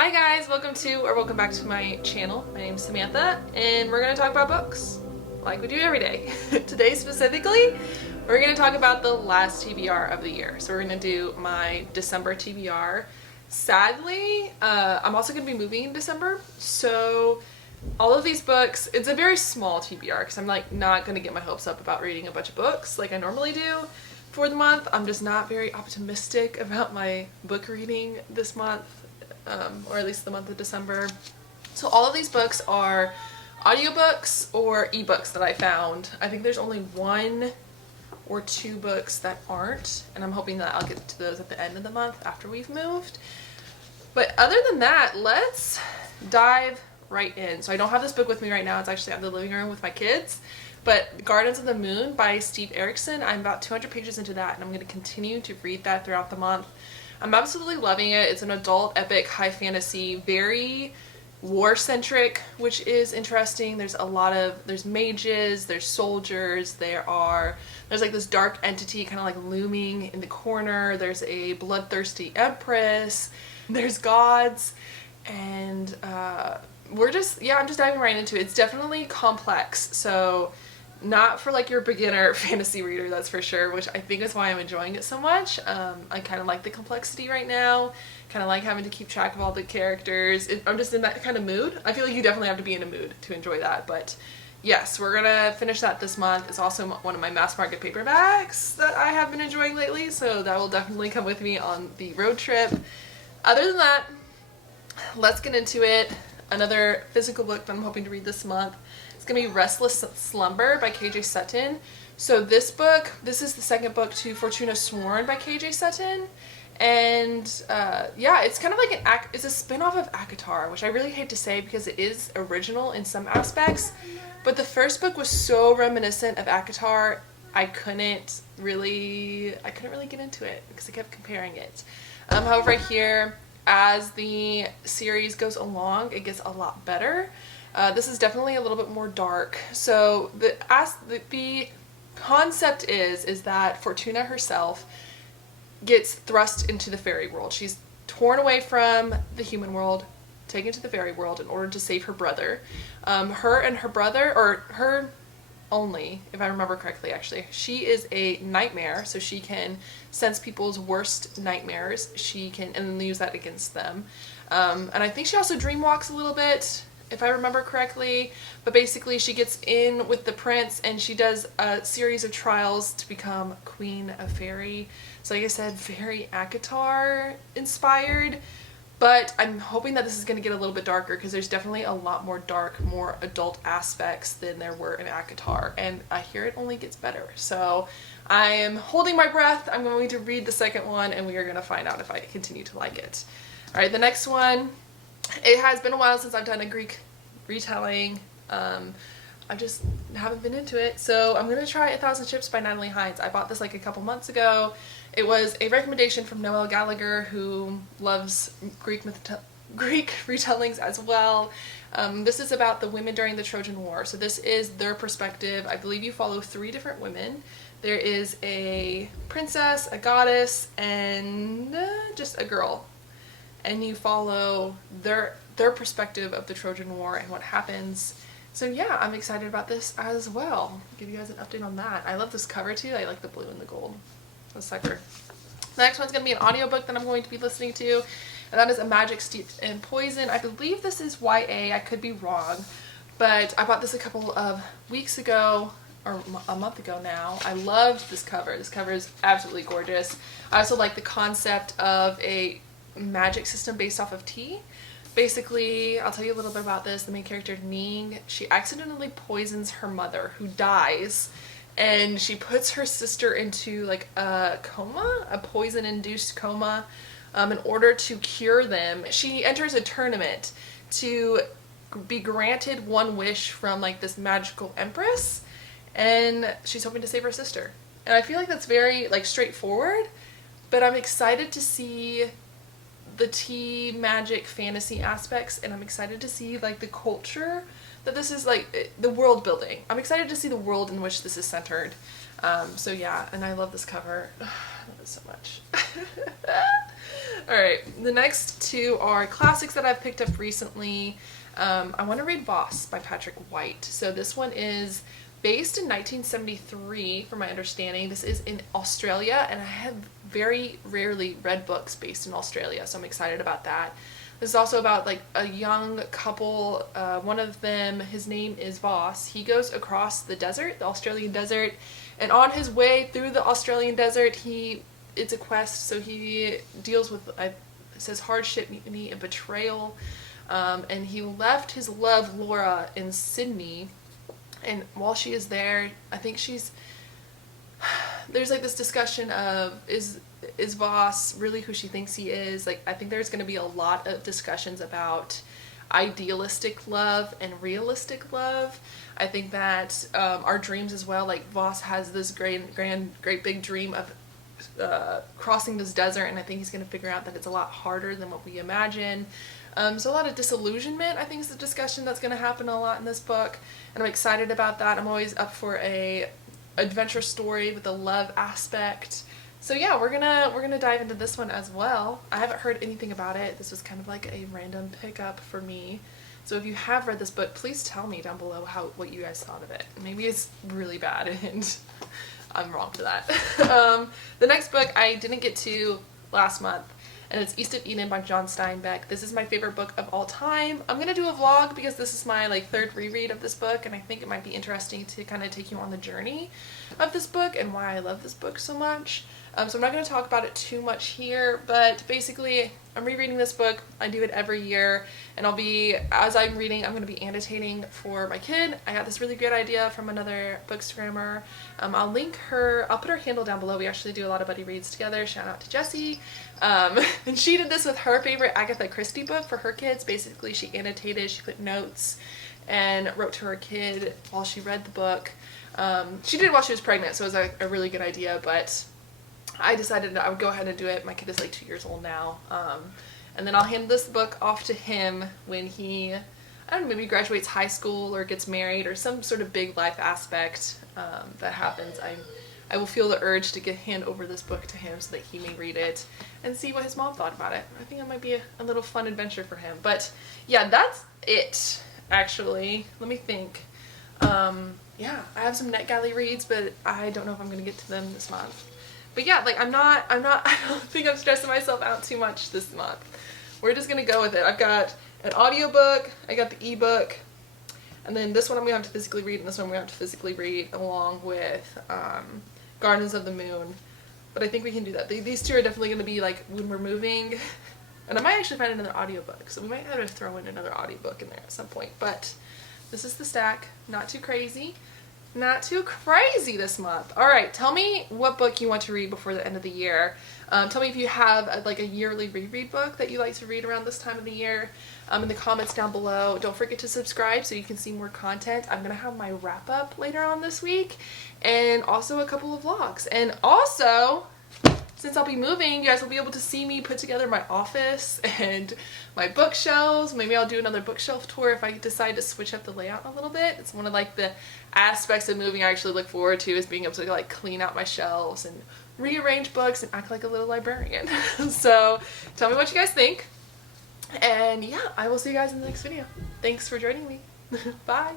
Hi guys, welcome back to my channel. My name's Samantha and we're going to talk about books like we do every day. Today specifically, we're going to talk about the last TBR of the year. So we're going to do my December TBR. Sadly, I'm also going to be moving in December, so all of these books, it's a very small TBR because I'm like not going to get my hopes up about reading a bunch of books like I normally do for the month. I'm just not very optimistic about my book reading this month. Or at least the month of December. So all of these books are audiobooks or ebooks that I found. I think there's only one or two books that aren't, and I'm hoping that I'll get to those at the end of the month after we've moved. But other than that, let's dive right in. So I don't have this book with me right now. It's actually in the living room with my kids. But Gardens of the Moon by Steve Erickson, I'm about 200 pages into that, and I'm going to continue to read that throughout the month. I'm absolutely loving it. It's an adult epic high fantasy, very war-centric, which is interesting. There's mages, there's soldiers, there's like this dark entity kind of like looming in the corner. There's a bloodthirsty empress, there's gods, and I'm just diving right into it. It's definitely complex, so not for like your beginner fantasy reader, that's for sure, which I think is why I'm enjoying it so much. I kind of like the complexity right now, kind of like having to keep track of all the characters. I'm just in that kind of mood. I feel like you definitely have to be in a mood to enjoy that, but yes, we're gonna finish that this month. It's also one of my mass market paperbacks that I have been enjoying lately, so that will definitely come with me on the road trip. Other than that, let's get into it. Another physical book that I'm hoping to read this month, it's going to be Restless, Slumber by KJ Sutton. So this is the second book to Fortuna Sworn by KJ Sutton. And yeah, it's kind of like it's a spin-off of ACOTAR, which I really hate to say because it is original in some aspects. But the first book was so reminiscent of ACOTAR, I couldn't really get into it because I kept comparing it. However, here, as the series goes along, it gets a lot better. This is definitely a little bit more dark. So the concept is that Fortuna herself gets thrust into the fairy world. She's torn away from the human world, taken to the fairy world in order to save her brother. Her and her brother, or her only, if I remember correctly actually, she is a nightmare, so she can sense people's worst nightmares. She can, and then use that against them. And I think she also dreamwalks a little bit, if I remember correctly, but basically she gets in with the prince and she does a series of trials to become Queen of Fairy. So like I said, very ACOTAR inspired, but I'm hoping that this is going to get a little bit darker because there's definitely a lot more dark, more adult aspects than there were in ACOTAR, and I hear it only gets better. So I am holding my breath. I'm going to read the second one and we are going to find out if I continue to like it. Alright, the next one, it has been a while since I've done a Greek retelling. I just haven't been into it, so I'm going to try 1,000 Ships by Natalie Hines. I bought this like a couple months ago. It was a recommendation from Noelle Gallagher, who loves Greek retellings as well. This is about the women during the Trojan War, so this is their perspective. I believe you follow 3 different women. There is a princess, a goddess, and just a girl. And you follow their perspective of the Trojan War and what happens. So yeah, I'm excited about this as well. I'll give you guys an update on that. I love this cover too. I like the blue and the gold. A sucker. The next one's going to be an audiobook that I'm going to be listening to, and that is A Magic Steeped in Poison. I believe this is YA. I could be wrong, but I bought this a couple of weeks ago, or a month ago now. I loved this cover. This cover is absolutely gorgeous. I also like the concept of a magic system based off of tea. Basically, I'll tell you a little bit about this. The main character, Ning, she accidentally poisons her mother, who dies, and she puts her sister into like a coma, a poison-induced coma, in order to cure them. She enters a tournament to be granted one wish from like this magical empress, and she's hoping to save her sister. And I feel like that's very like straightforward, but I'm excited to see the tea magic fantasy aspects, and I'm excited to see like the culture that this is, like the world building. I'm excited to see the world in which this is centered. So yeah, and I love this cover. I love it so much. Alright, the next two are classics that I've picked up recently. I want to read Voss by Patrick White. So this one is based in 1973, from my understanding. This is in Australia, and I have very rarely read books based in Australia, so I'm excited about that. This is also about like a young couple. One of them, his name is Voss. He goes across the desert, the Australian desert, and on his way through the Australian desert, it's a quest, so he deals with, it says, hardship, mutiny, and betrayal. And he left his love, Laura, in Sydney. And while she is there, I think there's like this discussion of, is Voss really who she thinks he is? Like, I think there's going to be a lot of discussions about idealistic love and realistic love. I think that our dreams as well, like Voss has this great big dream of crossing this desert, and I think he's going to figure out that it's a lot harder than what we imagine. So a lot of disillusionment, I think, is the discussion that's going to happen a lot in this book, and I'm excited about that. I'm always up for a adventure story with a love aspect. So yeah, we're gonna dive into this one as well. I haven't heard anything about it. This was kind of like a random pickup for me. So if you have read this book, please tell me down below what you guys thought of it. Maybe it's really bad and I'm wrong for that. The next book I didn't get to last month, and it's East of Eden by John Steinbeck. This is my favorite book of all time. I'm gonna do a vlog because this is my third reread of this book, and I think it might be interesting to kind of take you on the journey of this book and why I love this book so much. So I'm not going to talk about it too much here, but basically I'm rereading this book. I do it every year, and as I'm reading, I'm going to be annotating for my kid. I got this really great idea from another bookstagrammer. I'll put her handle down below. We actually do a lot of buddy reads together. Shout out to Jessie. And she did this with her favorite Agatha Christie book for her kids. Basically, she annotated, she put notes, and wrote to her kid while she read the book. She did it while she was pregnant, so it was a really good idea, but I decided I would go ahead and do it. My kid is 2 years old now. And then I'll hand this book off to him when he, I don't know, maybe graduates high school or gets married or some sort of big life aspect that happens. I will feel the urge to hand over this book to him so that he may read it and see what his mom thought about it. I think it might be a little fun adventure for him. But yeah, that's it, actually. Let me think. Yeah, I have some NetGalley reads, but I don't know if I'm going to get to them this month. But yeah, I don't think I'm stressing myself out too much this month. We're just going to go with it. I've got an audiobook, I got the ebook, and then this one I'm going to have to physically read, and this one I'm going to have to physically read along with Gardens of the Moon. But I think we can do that. These two are definitely going to be when we're moving, and I might actually find another audiobook, so we might have to throw in another audiobook in there at some point. But this is the stack. Not too crazy. Not too crazy this month. Alright, tell me what book you want to read before the end of the year. Tell me if you have a yearly reread book that you like to read around this time of the year in the comments down below. Don't forget to subscribe so you can see more content. I'm going to have my wrap up later on this week, and also a couple of vlogs. And also, since I'll be moving, you guys will be able to see me put together my office and my bookshelves. Maybe I'll do another bookshelf tour if I decide to switch up the layout a little bit. It's one of the aspects of moving I actually look forward to, is being able to clean out my shelves and rearrange books and act like a little librarian. So tell me what you guys think. And yeah, I will see you guys in the next video. Thanks for joining me. Bye.